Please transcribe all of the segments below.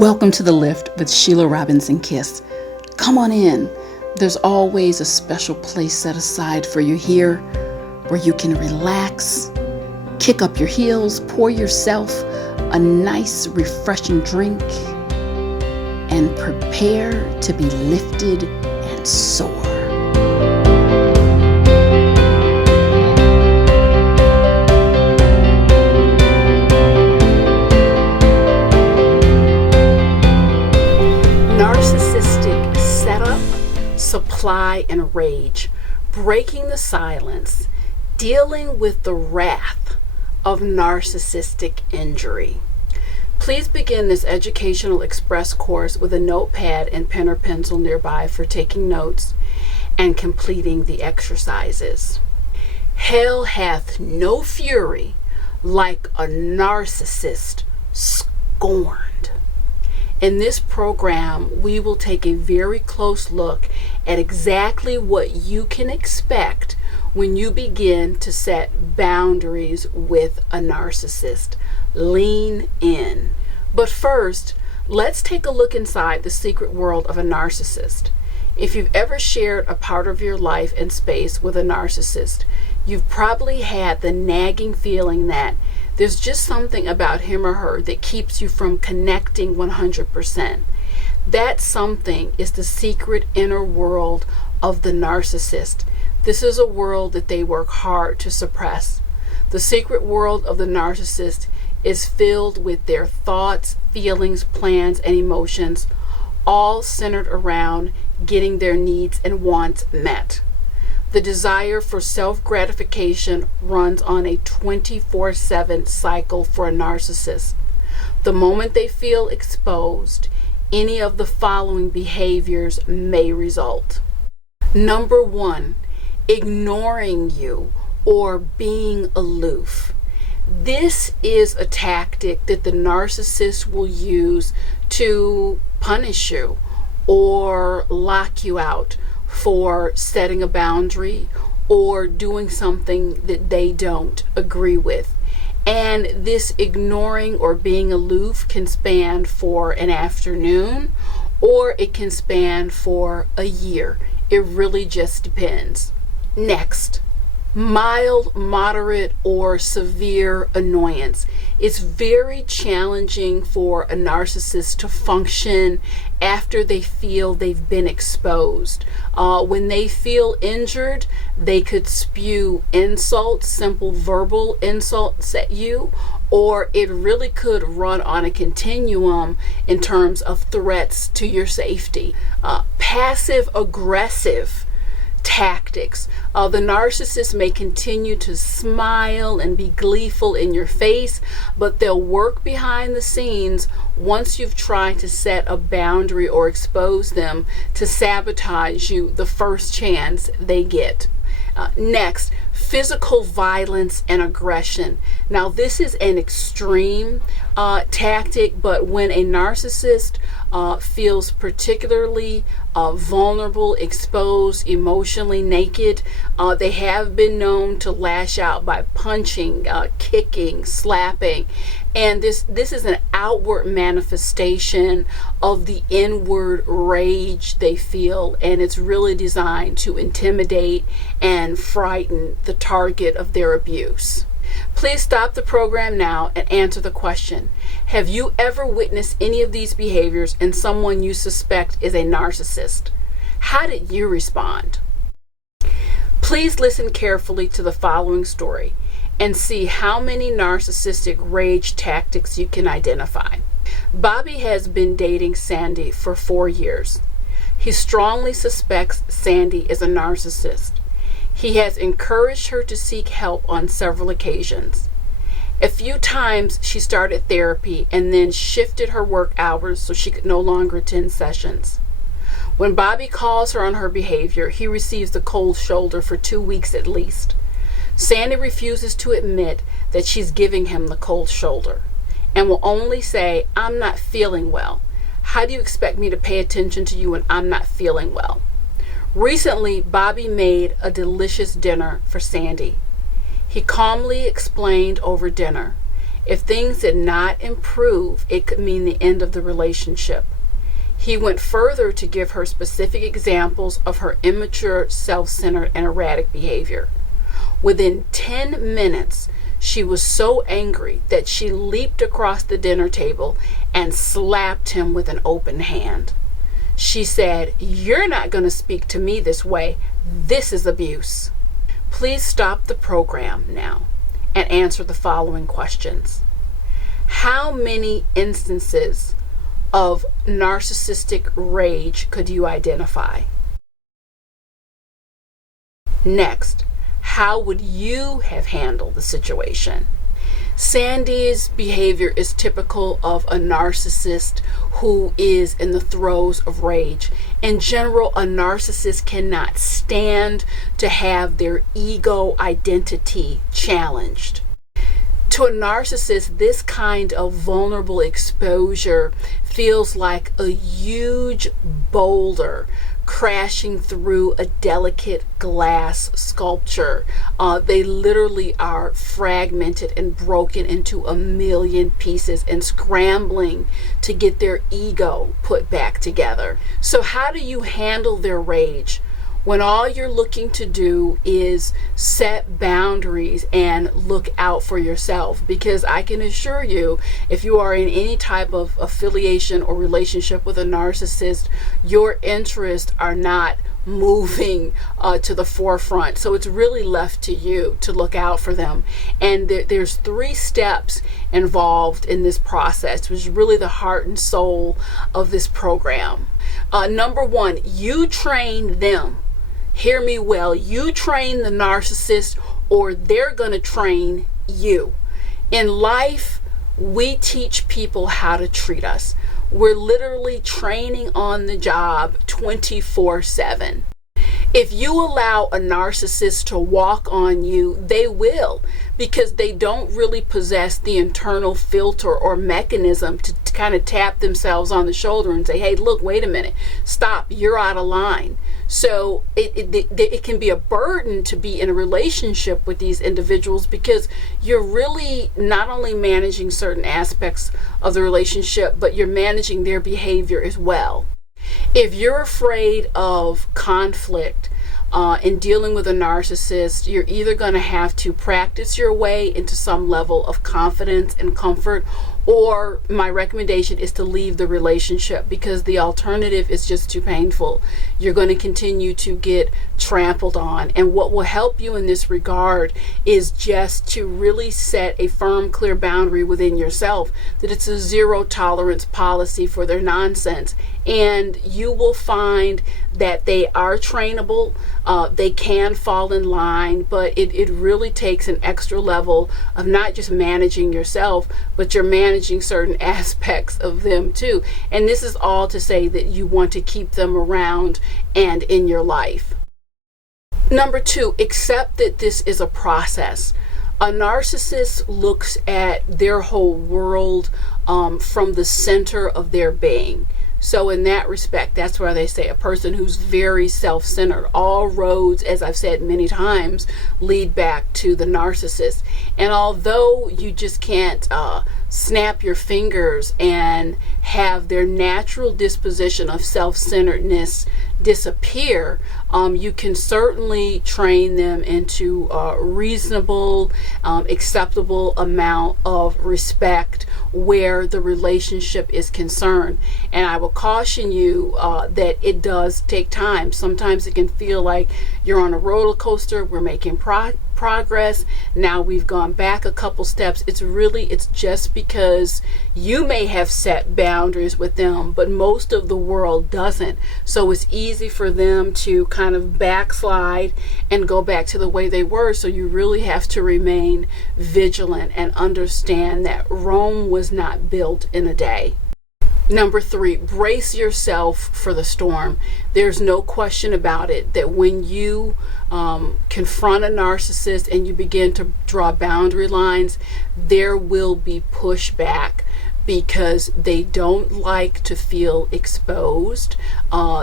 Welcome to The Lift with Sheila Robinson-Kiss. Come on in. There's always a special place set aside for you here where you can relax, kick up your heels, pour yourself a nice, refreshing drink, and prepare to be lifted and soar. Narcissistic setup, supply, and rage, breaking the silence, dealing with the wrath of narcissistic injury. Please begin this educational express course with a notepad and pen or pencil nearby for taking notes and completing the exercises. Hell hath no fury like a narcissist scorned. In this program, we will take a very close look at exactly what you can expect when you begin to set boundaries with a narcissist. Lean in. But first, let's take a look inside the secret world of a narcissist. If you've ever shared a part of your life and space with a narcissist, you've probably had the nagging feeling that there's just something about him or her that keeps you from connecting 100%. That something is the secret inner world of the narcissist. This is a world that they work hard to suppress. The secret world of the narcissist is filled with their thoughts, feelings, plans, and emotions, all centered around getting their needs and wants met. The desire for self-gratification runs on a 24/7 cycle for a narcissist. The moment they feel exposed, any of the following behaviors may result. Number 1, ignoring you or being aloof. This is a tactic that the narcissist will use to punish you or lock you out for setting a boundary or doing something that they don't agree with. And this ignoring or being aloof can span for an afternoon or it can span for a year. It really just depends. Next, mild, moderate, or severe annoyance. It's very challenging for a narcissist to function after they feel they've been exposed. When they feel injured, they could spew insults, simple verbal insults at you, or it really could run on a continuum in terms of threats to your safety. Passive aggressive tactics. The narcissist may continue to smile and be gleeful in your face, but they'll work behind the scenes once you've tried to set a boundary or expose them to sabotage you the first chance they get. Next, physical violence and aggression. Now, this is an extreme tactic, but when a narcissist feels particularly vulnerable, exposed, emotionally naked, they have been known to lash out by punching, kicking, slapping. And this is an outward manifestation of the inward rage they feel, and it's really designed to intimidate and frighten the target of their abuse. Please stop the program now and answer the question. Have you ever witnessed any of these behaviors in someone you suspect is a narcissist? How did you respond? Please listen carefully to the following story and see how many narcissistic rage tactics you can identify. Bobby has been dating Sandy for 4 years. He strongly suspects Sandy is a narcissist. He has encouraged her to seek help on several occasions. A few times she started therapy and then shifted her work hours so she could no longer attend sessions. When Bobby calls her on her behavior, he receives the cold shoulder for 2 weeks at least. Sandy refuses to admit that she's giving him the cold shoulder and will only say, "I'm not feeling well. How do you expect me to pay attention to you when I'm not feeling well?" Recently, Bobby made a delicious dinner for Sandy. He calmly explained over dinner, If things did not improve, it could mean the end of the relationship. He went further to give her specific examples of her immature, self-centered, and erratic behavior. Within 10 minutes, she was so angry that she leaped across the dinner table and slapped him with an open hand. She said, "You're not going to speak to me this way. This is abuse." Please stop the program now and answer the following questions. How many instances of narcissistic rage could you identify? Next, how would you have handled the situation? Sandy's behavior is typical of a narcissist who is in the throes of rage. In general, a narcissist cannot stand to have their ego identity challenged. To a narcissist, this kind of vulnerable exposure feels like a huge boulder crashing through a delicate glass sculpture. They literally are fragmented and broken into a million pieces and scrambling to get their ego put back together. So how do you handle their rage when all you're looking to do is set boundaries and look out for yourself? Because I can assure you, if you are in any type of affiliation or relationship with a narcissist, your interests are not moving to the forefront. So it's really left to you to look out for them. And there's 3 steps involved in this process, which is really the heart and soul of this program. Number 1, you train them. Hear me well. You train the narcissist, or they're going to train you. In life, we teach people how to treat us. We're literally training on the job 24/7. If you allow a narcissist to walk on you, they will, because they don't really possess the internal filter or mechanism to kind of tap themselves on the shoulder and say, "Hey, look, wait a minute, stop, you're out of line." So it can be a burden to be in a relationship with these individuals, because you're really not only managing certain aspects of the relationship, but you're managing their behavior as well. If you're afraid of conflict in dealing with a narcissist, you're either going to have to practice your way into some level of confidence and comfort, or my recommendation is to leave the relationship, because the alternative is just too painful. You're going to continue to get trampled on. And what will help you in this regard is just to really set a firm, clear boundary within yourself, that it's a zero tolerance policy for their nonsense. And you will find that they are trainable. They can fall in line, but it really takes an extra level of not just managing yourself, but you're managing certain aspects of them too. And this is all to say that you want to keep them around and in your life. Number 2, accept that this is a process. A narcissist looks at their whole world from the center of their being. So in that respect, that's where they say a person who's very self-centered. All roads, as I've said many times, lead back to the narcissist. And although you just can't snap your fingers and have their natural disposition of self-centeredness disappear, you can certainly train them into a reasonable, acceptable amount of respect where the relationship is concerned. And I will caution you that it does take time. Sometimes it can feel like you're on a roller coaster. We're making progress. Now we've gone back a couple steps. It's just because you may have set boundaries with them, but most of the world doesn't. So it's easy for them to kind of backslide and go back to the way they were. So you really have to remain vigilant and understand that Rome was not built in a day. Number 3, brace yourself for the storm. There's no question about it that when you confront a narcissist and you begin to draw boundary lines, there will be pushback, because they don't like to feel exposed.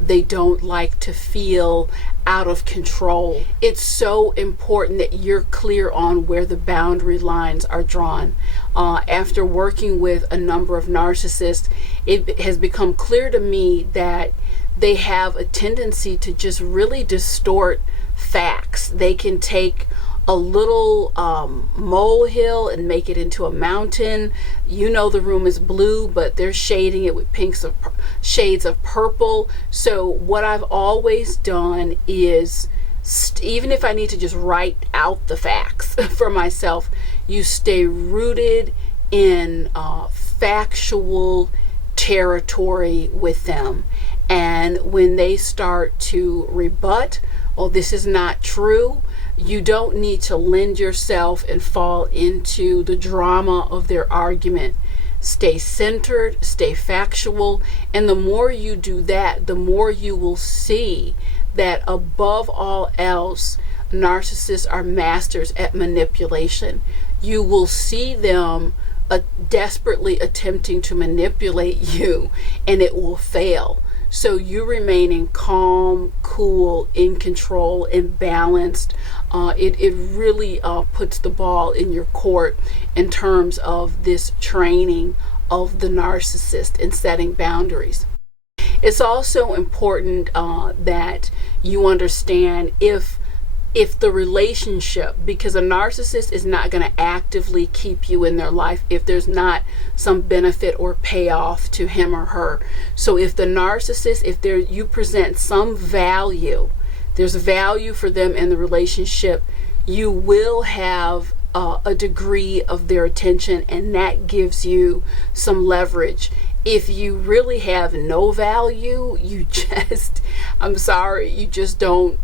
They don't like to feel out of control. It's so important that you're clear on where the boundary lines are drawn. After working with a number of narcissists, it has become clear to me that they have a tendency to just really distort facts. They can take a little molehill and make it into a mountain. You know the room is blue, but they're shading it with shades of purple. So what I've always done is, even if I need to just write out the facts for myself, you stay rooted in factual territory with them. And when they start to rebut, oh, this is not true, you don't need to lend yourself and fall into the drama of their argument. Stay centered, stay factual, and the more you do that, the more you will see that above all else, narcissists are masters at manipulation. You will see them desperately attempting to manipulate you, and it will fail. So you remaining calm, cool, in control, and balanced, it really puts the ball in your court in terms of this training of the narcissist and setting boundaries. It's also important that you understand if the relationship, because a narcissist is not going to actively keep you in their life if there's not some benefit or payoff to him or her. So if the narcissist, you present some value, there's value for them in the relationship, you will have a degree of their attention, and that gives you some leverage. If you really have no value, you just don't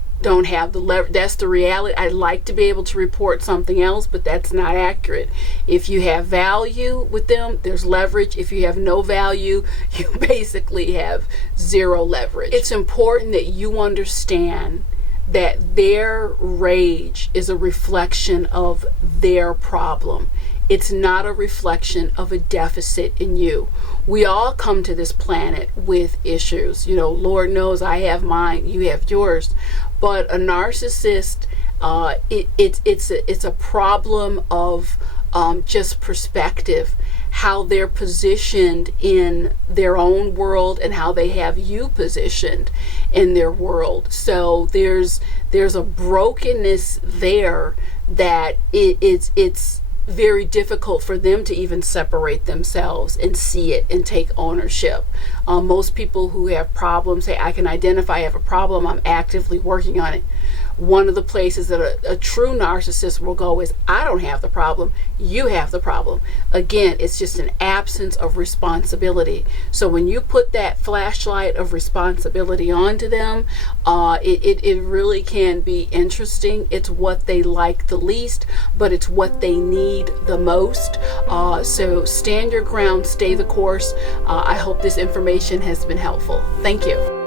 have the leverage. That's the reality. I'd like to be able to report something else, but that's not accurate. If you have value with them, there's leverage. If you have no value, you basically have zero leverage. It's important that you understand that their rage is a reflection of their problem. It's not a reflection of a deficit in you. We all come to this planet with issues. Lord knows I have mine, you have yours. But a narcissist, it's a problem of just perspective, how they're positioned in their own world and how they have you positioned in their world. So there's a brokenness there that it's very difficult for them to even separate themselves and see it and take ownership. Most people who have problems say, I can identify I have a problem, I'm actively working on it. One of the places that a true narcissist will go is, I don't have the problem, you have the problem. Again, it's just an absence of responsibility. So when you put that flashlight of responsibility onto them, it really can be interesting. It's what they like the least, but it's what they need the most. So stand your ground, stay the course. I hope this information has been helpful. Thank you.